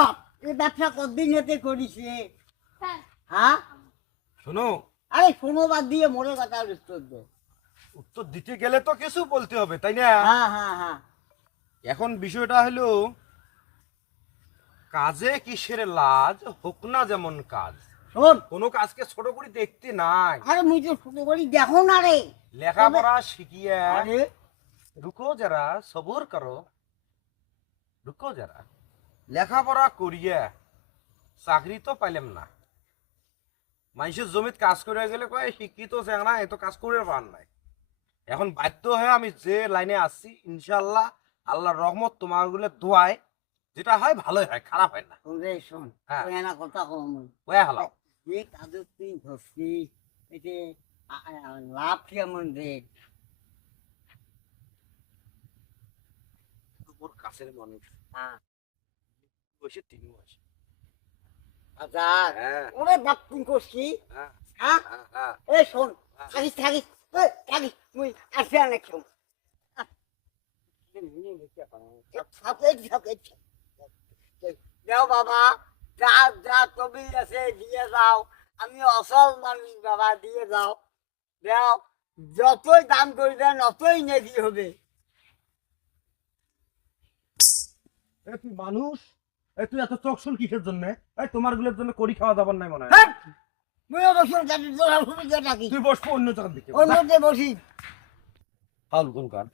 বাপ এই ব্যবসা কতদিন হতে করিস রে? হ্যাঁ শোনো, আরে শোনো বাদ দিয়ে মনে কথা উত্তর দে। উত্তর দিতে গেলে তো কিছু বলতে হবে, তাই না? হ্যাঁ হ্যাঁ হ্যাঁ এখন বিষয়টা হলো, কাজে কিসের লাজ, হোক না যেমন কাজ। শোন, কোনো কাজকে ছোট করে দেখতে নাই। আরে মুই তো ছোট করি দেখো না রে। লেখাপড়া শিখিয়ে আরে রুকো যারা, সবুর করো, রুকো যারা। লেখাপড়া করিয়া চাকরি তো পাইলাম না। মানুষের জমিতে কাজ করে গেলে কয় শিক্ষিত চেংড়া এত কাজ করে পান নাই। এখন বাধ্য হয়ে আমি যে লাইনে আসছি, ইনশাল্লাহ আল্লাহর রহমত তোমার গুলো দোয়ায় যেটা হয় ভালোই হয়, খারাপ হয় না। শোন রে শোন, হ্যাঁ। ওই না কথা কম ওয়া হালাও। যে কাজের তুই ধরছি এতে লাভ কেমন রে? ওর কাছের মানুষ হ্যাঁ বসে তিনি বসে। আচ্ছা হ্যাঁ ওরে বাপ তুই করছি। হ্যাঁ হ্যাঁ হ্যাঁ হ্যাঁ। এ শোন, থাকিস থাকিস থাকিস মুই আসি অনেক শোন। যাও বাবা, যা যা তবিল আছে দিয়ে যাও। আমি অসল মানুষ বাবা, দিয়ে যাও। যাও, যতই দাম করবেন অতই নেকি হবে। তুই মানুষ, তুই এত চকসুল কিসের জন্য? তোমার গুলোর জন্য করি খাওয়া দাবার নাই মনে হয়। হ্যাঁ, মুইও বসুন যাতে তোরা ভূমিকা থাকি তুই বসবো অন্য জায়গার দিকে। অন্যতে বসি। ফালগুন কান।